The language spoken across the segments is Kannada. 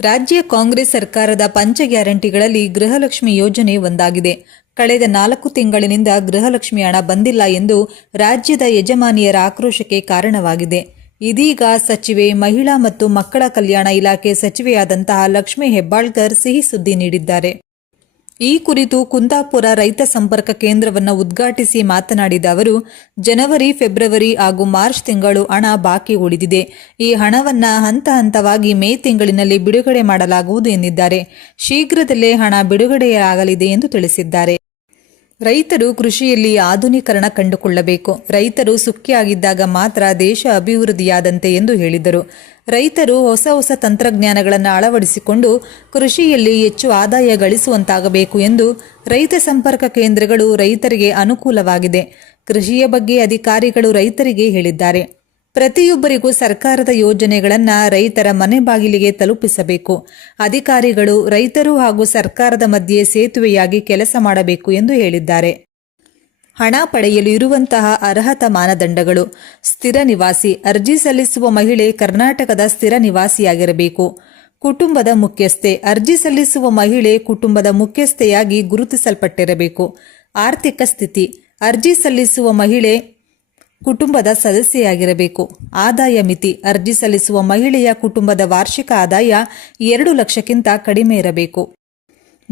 ರಾಜ್ಯ ಕಾಂಗ್ರೆಸ್ ಸರ್ಕಾರದ ಪಂಚ ಗ್ಯಾರಂಟಿಗಳಲ್ಲಿ ಗೃಹಲಕ್ಷ್ಮಿ ಯೋಜನೆ ಒಂದಾಗಿದೆ. ಕಳೆದ ನಾಲ್ಕು ತಿಂಗಳಿನಿಂದ ಗೃಹಲಕ್ಷ್ಮಿ ಹಣ ಬಂದಿಲ್ಲ ಎಂದು ರಾಜ್ಯದ ಯಜಮಾನಿಯರ ಆಕ್ರೋಶಕ್ಕೆ ಕಾರಣವಾಗಿದೆ. ಇದೀಗ ಸಚಿವೆ, ಮಹಿಳಾ ಮತ್ತು ಮಕ್ಕಳ ಕಲ್ಯಾಣ ಇಲಾಖೆ ಸಚಿವೆಯಾದಂತಹ ಲಕ್ಷ್ಮಿ ಹೆಬ್ಬಾಳ್ಕರ್ ಸಿಹಿ ಸುದ್ದಿ ನೀಡಿದ್ದಾರೆ. ಈ ಕುರಿತು ಕುಂದಾಪುರ ರೈತ ಸಂಪರ್ಕ ಕೇಂದ್ರವನ್ನು ಉದ್ಘಾಟಿಸಿ ಮಾತನಾಡಿದ ಅವರು, ಜನವರಿ, ಫೆಬ್ರವರಿ ಹಾಗೂ ಮಾರ್ಚ್ ತಿಂಗಳು ಹಣ ಬಾಕಿ ಉಳಿದಿದೆ. ಈ ಹಣವನ್ನ ಹಂತ ಹಂತವಾಗಿ ಮೇ ತಿಂಗಳಿನಲ್ಲಿ ಬಿಡುಗಡೆ ಮಾಡಲಾಗುವುದು ಎಂದಿದ್ದಾರೆ. ಶೀಘ್ರದಲ್ಲೇ ಹಣ ಬಿಡುಗಡೆಯಾಗಲಿದೆ ಎಂದು ತಿಳಿಸಿದ್ದಾರೆ. ರೈತರು ಕೃಷಿಯಲ್ಲಿ ಆಧುನೀಕರಣ ಕಂಡುಕೊಳ್ಳಬೇಕು. ರೈತರು ಸುಖಿಯಾಗಿದ್ದಾಗ ಮಾತ್ರ ದೇಶ ಅಭಿವೃದ್ಧಿಯಾದಂತೆ ಎಂದು ಹೇಳಿದರು. ರೈತರು ಹೊಸ ಹೊಸ ತಂತ್ರಜ್ಞಾನಗಳನ್ನು ಅಳವಡಿಸಿಕೊಂಡು ಕೃಷಿಯಲ್ಲಿ ಹೆಚ್ಚು ಆದಾಯ ಗಳಿಸುವಂತಾಗಬೇಕು ಎಂದು ರೈತ ಸಂಪರ್ಕ ಕೇಂದ್ರಗಳು ರೈತರಿಗೆ ಅನುಕೂಲವಾಗಿದೆ. ಕೃಷಿಯ ಬಗ್ಗೆ ಅಧಿಕಾರಿಗಳು ರೈತರಿಗೆ ಹೇಳಿದ್ದಾರೆ. ಪ್ರತಿಯೊಬ್ಬರಿಗೂ ಸರ್ಕಾರದ ಯೋಜನೆಗಳನ್ನು ರೈತರ ಮನೆ ಬಾಗಿಲಿಗೆ ತಲುಪಿಸಬೇಕು. ಅಧಿಕಾರಿಗಳು, ರೈತರು ಹಾಗೂ ಸರ್ಕಾರದ ಮಧ್ಯೆ ಸೇತುವೆಯಾಗಿ ಕೆಲಸ ಮಾಡಬೇಕು ಎಂದು ಹೇಳಿದ್ದಾರೆ. ಹಣ ಪಡೆಯಲು ಇರುವಂತಹ ಅರ್ಹತಾ ಮಾನದಂಡಗಳು. ಸ್ಥಿರ ನಿವಾಸಿ, ಅರ್ಜಿ ಸಲ್ಲಿಸುವ ಮಹಿಳೆ ಕರ್ನಾಟಕದ ಸ್ಥಿರ ನಿವಾಸಿಯಾಗಿರಬೇಕು. ಕುಟುಂಬದ ಮುಖ್ಯಸ್ಥೆ, ಅರ್ಜಿ ಸಲ್ಲಿಸುವ ಮಹಿಳೆ ಕುಟುಂಬದ ಮುಖ್ಯಸ್ಥೆಯಾಗಿ ಗುರುತಿಸಲ್ಪಟ್ಟಿರಬೇಕು. ಆರ್ಥಿಕ ಸ್ಥಿತಿ, ಅರ್ಜಿ ಸಲ್ಲಿಸುವ ಮಹಿಳೆ ಕುಟುಂಬದ ಸದಸ್ಯೆಯಾಗಿರಬೇಕು. ಆದಾಯ ಮಿತಿ ಅರ್ಜಿ ಸಲ್ಲಿಸುವ ಮಹಿಳೆಯ ಕುಟುಂಬದ ವಾರ್ಷಿಕ ಆದಾಯ ಎರಡು ಲಕ್ಷಕ್ಕಿಂತ ಕಡಿಮೆ ಇರಬೇಕು.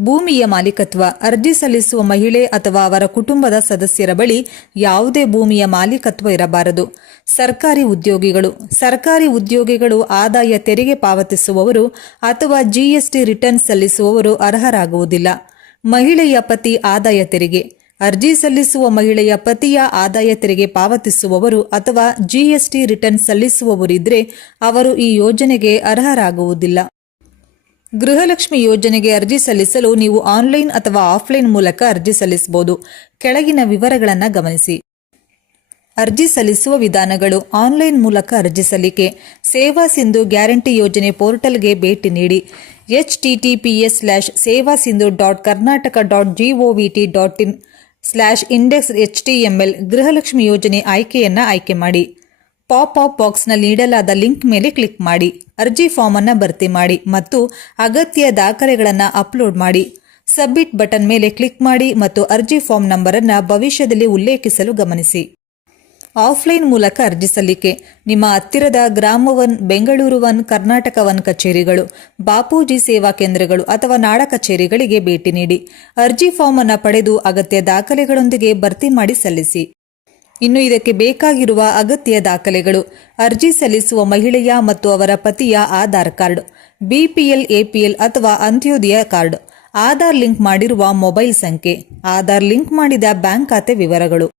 ಭೂಮಿಯ ಮಾಲೀಕತ್ವ ಅರ್ಜಿ ಸಲ್ಲಿಸುವ ಮಹಿಳೆ ಅಥವಾ ಅವರ ಕುಟುಂಬದ ಸದಸ್ಯರ ಬಳಿ ಯಾವುದೇ ಭೂಮಿಯ ಮಾಲೀಕತ್ವ ಇರಬಾರದು. ಸರ್ಕಾರಿ ಉದ್ಯೋಗಿಗಳು ಸರ್ಕಾರಿ ಉದ್ಯೋಗಿಗಳು ಆದಾಯ ತೆರಿಗೆ ಪಾವತಿಸುವವರು ಅಥವಾ ಜಿಎಸ್ಟಿ ರಿಟರ್ನ್ ಸಲ್ಲಿಸುವವರು ಅರ್ಹರಾಗುವುದಿಲ್ಲ. ಮಹಿಳೆಯ ಪತಿ ಆದಾಯ ತೆರಿಗೆ ಅರ್ಜಿ ಸಲ್ಲಿಸುವ ಮಹಿಳೆಯ ಪತಿಯ ಆದಾಯ ತೆರಿಗೆ ಪಾವತಿಸುವವರು ಅಥವಾ ಜಿಎಸ್ಟಿ ರಿಟರ್ನ್ ಸಲ್ಲಿಸುವವರಿದ್ರೆ ಅವರು ಈ ಯೋಜನೆಗೆ ಅರ್ಹರಾಗುವುದಿಲ್ಲ. ಗೃಹಲಕ್ಷ್ಮಿ ಯೋಜನೆಗೆ ಅರ್ಜಿ ಸಲ್ಲಿಸಲು ನೀವು ಆನ್ಲೈನ್ ಅಥವಾ ಆಫ್ಲೈನ್ ಮೂಲಕ ಅರ್ಜಿ ಸಲ್ಲಿಸಬಹುದು. ಕೆಳಗಿನ ವಿವರಗಳನ್ನು ಗಮನಿಸಿ. ಅರ್ಜಿ ಸಲ್ಲಿಸುವ ವಿಧಾನಗಳು ಆನ್ಲೈನ್ ಮೂಲಕ ಅರ್ಜಿ ಸಲ್ಲಿಕೆ, ಸೇವಾ ಸಿಂಧು ಗ್ಯಾರಂಟಿ ಯೋಜನೆ ಪೋರ್ಟಲ್ಗೆ ಭೇಟಿ ನೀಡಿ. H TTPS slash Seva Sindhu dot Karnataka dot GOVT dot in. Slash index H T M L Gruhalakshmi ಯೋಜನೆ ಆಯ್ಕೆಯನ್ನು ಆಯ್ಕೆ ಮಾಡಿ. ಪಾಪ್ ಅಪ್ ಬಾಕ್ಸ್ನಲ್ಲಿ ನೀಡಲಾದ ಲಿಂಕ್ ಮೇಲೆ ಕ್ಲಿಕ್ ಮಾಡಿ. ಅರ್ಜಿ ಫಾರ್ಮ್ ಅನ್ನು ಭರ್ತಿ ಮಾಡಿ ಮತ್ತು ಅಗತ್ಯ ದಾಖಲೆಗಳನ್ನು ಅಪ್ಲೋಡ್ ಮಾಡಿ. ಸಬ್ಮಿಟ್ ಬಟನ್ ಮೇಲೆ ಕ್ಲಿಕ್ ಮಾಡಿ ಮತ್ತು ಅರ್ಜಿ ಫಾರ್ಮ್ ನಂಬರನ್ನು ಭವಿಷ್ಯದಲ್ಲಿ ಉಲ್ಲೇಖಿಸಲು ಗಮನಿಸಿ. ಆಫ್ಲೈನ್ ಮೂಲಕ ಅರ್ಜಿ ಸಲ್ಲಿಕೆ. ನಿಮ್ಮ ಹತ್ತಿರದ Grama one Bengaluru one Karnataka one ಕಚೇರಿಗಳು, ಬಾಪೂಜಿ ಸೇವಾ ಕೇಂದ್ರಗಳು ಅಥವಾ ನಾಡ ಕಚೇರಿಗಳಿಗೆ ಭೇಟಿ ನೀಡಿ. ಅರ್ಜಿ ಫಾರ್ಮ್ ಅನ್ನು ಪಡೆದು ಅಗತ್ಯ ದಾಖಲೆಗಳೊಂದಿಗೆ ಭರ್ತಿ ಮಾಡಿ ಸಲ್ಲಿಸಿ. ಇನ್ನು ಇದಕ್ಕೆ ಬೇಕಾಗಿರುವ ಅಗತ್ಯ ದಾಖಲೆಗಳು. ಅರ್ಜಿ ಸಲ್ಲಿಸುವ ಮಹಿಳೆಯ ಮತ್ತು ಅವರ ಪತಿಯ ಆಧಾರ್ ಕಾರ್ಡ್, ಬಿಪಿಎಲ್, ಎಪಿಎಲ್ ಅಥವಾ ಅಂತ್ಯೋದಯ ಕಾರ್ಡ್, ಆಧಾರ್ ಲಿಂಕ್ ಮಾಡಿರುವ ಮೊಬೈಲ್ ಸಂಖ್ಯೆ, ಆಧಾರ್ ಲಿಂಕ್ ಮಾಡಿದ ಬ್ಯಾಂಕ್ ಖಾತೆ ವಿವರಗಳು.